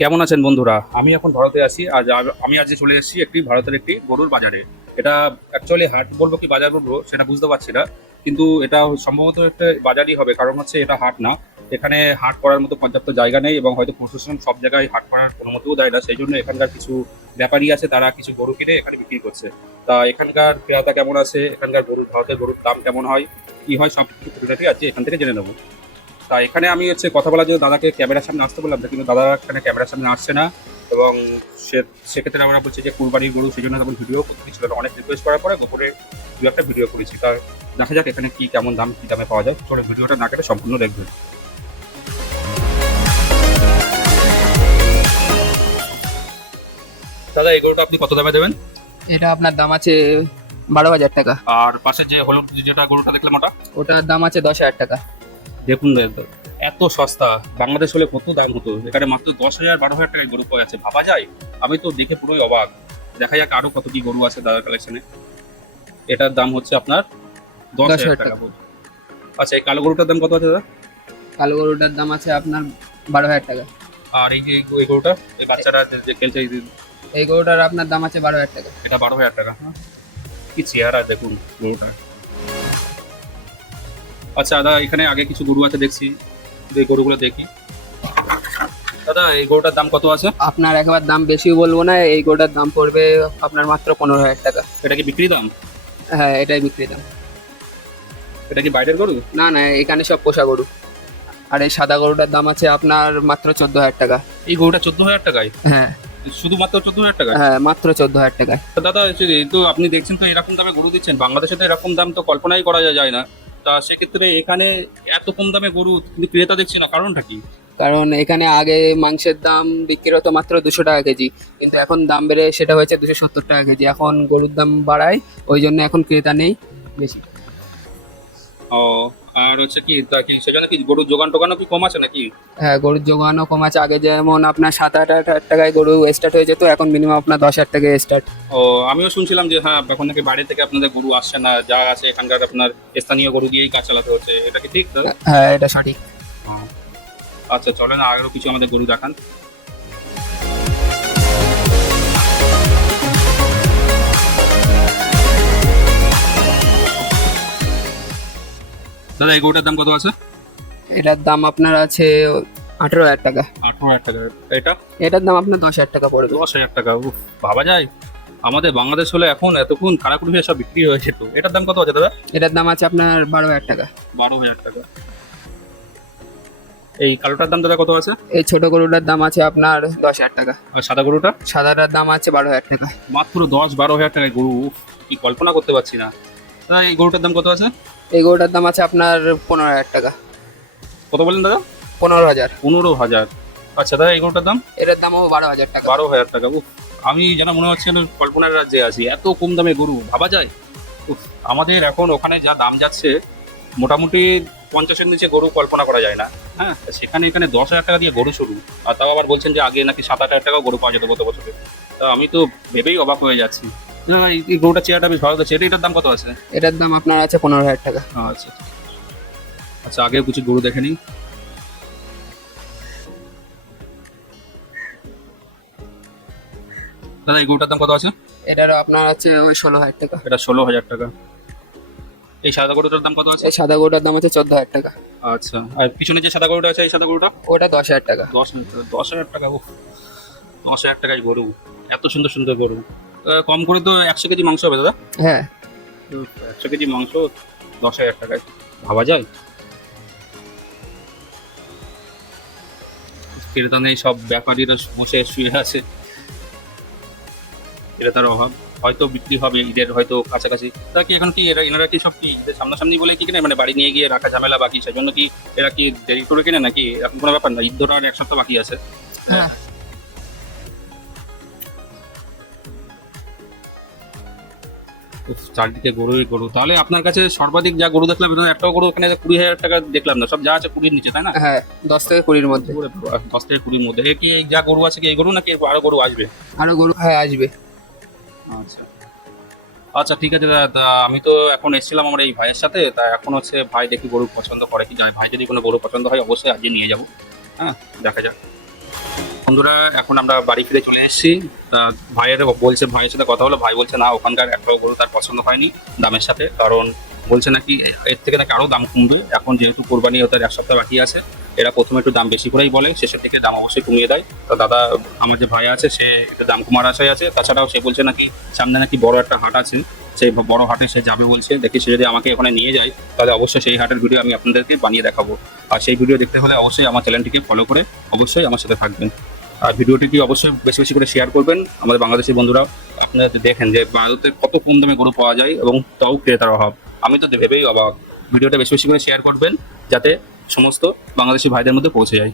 কেমন আছেন বন্ধুরা? আমি এখন ভারতে আছি। আমি আজ চলে এসেছি একটি ভারতের একটি গরুর বাজারে। এটা অ্যাকচুয়ালি হাট বলবো কি বাজার বলবো সেটা বুঝতে পারছি না। কিন্তু এটা সম্ভবত একটা বাজারই হবে, কারণ হচ্ছে এটা হাট না। এখানে হাট করার মতো পর্যাপ্ত জায়গা নেই এবং হয়তো প্রশাসন সব জায়গায় হাট করার অনুমতিও দেয় না। সেই জন্য এখানকার কিছু ব্যাপারী আছে, তারা কিছু গরু কিনে এখানে বিক্রি করছে। তা এখানকার ক্রেতা কেমন আছে, এখানকার ভারতের গরুর দাম কেমন হয়, কি হয়, সব কিছু খুঁটিনাটি আজকে এখান থেকে জেনে নেবো। তা এখানে আমি কথা বলার জন্য দাদাকে ক্যামেরার সামনে আসতে বললাম, কিন্তু দাদা এখানে ক্যামেরার সামনে আসছে না। এবং সেক্ষেত্রে আমরা বলছি যে কুরবানির গরু, সেই জন্য তখন ভিডিও করতে দিচ্ছিল না। অনেক রিকোয়েস্ট করার পরে গোপনে দু একটা ভিডিও করেছি। তা দেখা যাক এখানে কি কেমন দাম, কি দামে পাওয়া যায়। চলো ভিডিওটা না কেটে সম্পূর্ণ দেখবেন। দাদা এই গরুটা আপনি কত দামে দেবেন? এটা আপনার দাম আছে 12,000 টাকা। আর পাশে যে হলুদ যেটা গরুটা দেখলাম ওটা? ওটার দাম আছে 10,000 টাকা। দেখুন দাদা, এত সস্তা! বাংলাদেশ হলে কত দাম হতো, এখানে মাত্র 10,000 12,000 টাকায় গরু পাওয়া যাচ্ছে, ভাবা যায়? আমি তো দেখে পুরোই অবাক। দেখা যাক আরো কত কি গরু আছে দাদার কালেকশনে। এটার দাম হচ্ছে আপনার 10,000 টাকা। আচ্ছা, এই কালো গরুটার দাম কত আছে দাদা? কালো গরুটার দাম আছে আপনার 12,000 টাকা। আর এই যে এই গরুটা, এই বাচ্চারা যে খেলছে, এই গরুটার আপনার দাম আছে 12,000 টাকা। এটা 12,000 টাকা। কি চেহারা দেখুন গরুটা! আচ্ছা দাদা, এখানে আগে কিছু গরু আছে দেখছি, এই গরুগুলো দেখি। দাদা এই গরুটার দাম কত আছে? আপনার একবার দাম বেশি বলবো না, এই গরুটার দাম পড়বে আপনার মাত্র 15,000 টাকা। এটা কি বিক্রি দাম? হ্যাঁ, এটাই বিক্রি দাম। এটা কি বাইরের গরু? না না, এখানে সব পোষা গরু। আর এই সাদা গরুটার দাম আছে আপনার মাত্র 14,000 টাকা। এই গরুটা 14,000 টাকায়? হ্যাঁ শুধুমাত্র 14,000 টাকায়? হ্যাঁ, মাত্র 14,000 টাকায়। তো দাদা এই তো আপনি দেখছেন, তো এরকম দামে গরু দিচ্ছেন, বাংলাদেশে তো এরকম দাম তো কল্পনাই করা যায় না। তা সেক্ষেত্রে এখানে এত কম দামে গরু কিন্তু ক্রেতা দেখছি না, কারণটা কি? কারণ এখানে আগে মাংসের দাম বিক্রি হতো মাত্র 200 টাকা কেজি, কিন্তু এখন দাম বেড়ে সেটা হয়েছে 270 টাকা কেজি। এখন গরুর দাম বাড়ায়, ওই জন্য এখন ক্রেতা নেই বেশি। ও, আর হচ্ছে কি তা কি সেজন্য কি গরুর যোগান টোগানও কি কম আছে নাকি? হ্যাঁ, গরুর যোগানও কম আছে। আগে যেমন আপনার 7-8 হাজার টাকায় গরু স্টার্ট হয়ে যেত, এখন মিনিমাম আপনার 10,000 টাকায় স্টার্ট। ও, আমিও শুনছিলাম যে হ্যাঁ এখন নাকি বাইরে থেকে আপনাদের গরু আসছে না, যা আছে এখানকার আপনার স্থানীয় গরু দিয়েই কাজ চালাতে হচ্ছে। এটা কি ঠিক দাদা? হ্যাঁ, এটা সঠিক। ও, আচ্ছা চলেন আরো কিছু আমাদের গরু দেখান। দাদা এই গরুটার দাম কত আছে? এটার দাম আপনার আছে 18,000 টাকা। 18,000 টাকা। এটা? এটার দাম আপনার 10,000 টাকা পড়বে। 10,000 টাকা? উফ, ভাবা যায়! আমাদের বাংলাদেশ হলে এখন এতক্ষণ কারাকুরি হয়ে সব বিক্রি হয়ে যেত। এটার দাম কত আছে দাদা? এটার দাম আছে আপনার 12,000 টাকা। 12,000 টাকা। এই কালোটার দাম দাদা কত আছে? এই ছোট গরুটার দাম আছে আপনার 10,000 টাকা। আর সাদা গরুটা? সাদাটার দাম আছে 12,000 টাকা। মাত্র 10-12,000 টাকায় গরু! উফ, কি কল্পনা করতে পারছি না। দাদা এই গরুটার দাম কত আছে? এই গরুটার দাম আছে আপনার 15,000 টাকা। কত বলেন দাদা? 15,000। 15,000? আচ্ছা দাদা এই গরুটার দাম? এটার দামও 12,000 টাকা। 12,000 টাকা? উফ, আমি যেন মনে হচ্ছে যেন কল্পনার রাজ্যে আছি, এত কম দামে গরু, ভাবা যায়? উফ, আমাদের এখন ওখানে যা দাম যাচ্ছে, মোটামুটি 50-এর নিচে গরু কল্পনা করা যায় না। হ্যাঁ, তা সেখানে এখানে 10,000 টাকা দিয়ে গরু শুরু। আর তাও আবার বলছেন যে আগে নাকি 7-8 টাকাও গরু পাওয়া যেত গত বছরে। তা আমি তো ভেবেই অবাক হয়ে যাচ্ছি। না, এই গরুটা চেয়ারটা বেশ ভালো আছে। এটার দাম কত আছে? এটার দাম আপনার আছে 15,000 টাকা। আচ্ছা আচ্ছা, আগে কিছু গরু দেখে নিই। দাদা এই গরুটার দাম কত আছে? এটারও আপনার আছে ওই 16,000 টাকা। এটা 16,000 টাকা। এই সাদা গরুটার দাম কত আছে? এই সাদা গরুটার দাম আছে 14,000 টাকা। আচ্ছা, আর পিছনে যে সাদা গরুটা আছে, এই সাদা গরুটা? ওটা 10,000 টাকা। 10,000 টাকা? 10,000 টাকা? উফ, 10,000 টাকায় গরু! এত সুন্দর সুন্দর গরু! কম করে তো 100 কেজি মাংস হবে দাদা? হ্যাঁ। 100 কেজি মাংস 10,000 টাকায়, ভাবা যায়? ক্রেতা নেই, সব ব্যাপারীরা বসে শুয়ে আছে। ক্রেতার অভাব। হয়তো বিক্রি হবে ঈদের হয়তো কাছাকাছি। তা কি এখন কি এনারা কি সব কি ঈদের সামনাসামনি বলে কি কিনে, মানে বাড়ি নিয়ে গিয়ে রাখা ঝামেলা বাকি, সেজন্য কি এরা কি দেরি করে কিনে নাকি? এখন কোনো ব্যাপার না, ঈদ ধরো আর 1 সপ্তাহ বাকি আছে। হ্যাঁ। উফ, চারদিকে গরুই গরু। তাহলে আপনার কাছে সর্বাধিক যা গরু দেখলাম, একটাও গরু এখানে 20,000 টাকা দেখলাম না, সব যা আছে 20-র নিচে, তাই না? হ্যাঁ, 10 থেকে 20-র মধ্যে। 10 থেকে 20-র মধ্যে। এ কি এই যা গরু আছে কি এই গরু নাকি আরো গরু আসবে? আরো গরু হ্যাঁ আসবে। আচ্ছা আচ্ছা, ঠিক আছে দাদা। তা আমি তো এখন এসেছিলাম আমার এই ভাইয়ের সাথে, তা এখন হচ্ছে ভাই দেখি গরু পছন্দ করে কি যায়। ভাই যদি কোনো গরু পছন্দ হয় অবশ্যই আজকে নিয়ে যাবো। হ্যাঁ, দেখা যাক। বন্ধুরা এখন আমরা বাড়ি ফিরে চলে এসেছি। তা ভাইয়ের বলছে, ভাইয়ের সাথে কথা হলো, ভাই বলছে না ওখানকার একটাও গরু তার পছন্দ হয়নি দামের সাথে, কারণ বলছে নাকি এর থেকে নাকি আরও দাম কমবে। এখন যেহেতু কোরবানি হতে আর 1 সপ্তাহ বাকি আছে, এরা প্রথমে একটু দাম বেশি করেই বলে, শেষের থেকে দাম অবশ্যই কমিয়ে দেয়। তো দাদা আমার যে ভাই আছে সে একটু দাম কমার আশায় আছে। তাছাড়াও সে বলছে নাকি সামনে নাকি বড় একটা হাট আছে, সেই বড় হাটে সে যাবে বলছে। দেখি সে যদি আমাকে ওখানে নিয়ে যায় তাহলে অবশ্যই সেই হাটের ভিডিও আমি আপনাদেরকে বানিয়ে দেখাবো। আর সেই ভিডিও দেখতে হলে অবশ্যই আমার চ্যানেলটিকে ফলো করে অবশ্যই আমার সাথে থাকবেন। আর ভিডিওটিকে অবশ্যই বেশি বেশি করে শেয়ার করবেন। আমাদের বাংলাদেশি বন্ধুরা আপনারা দেখেন যে ভারতে কত কম দামে গরু পাওয়া যায় এবং তাও ক্রেতার অভাব। আমি তো ভেবেই অবাক। ভিডিওটা বেশি বেশি করে শেয়ার করবেন যাতে সমস্ত বাংলাদেশি ভাইদের মধ্যে পৌঁছে যায়।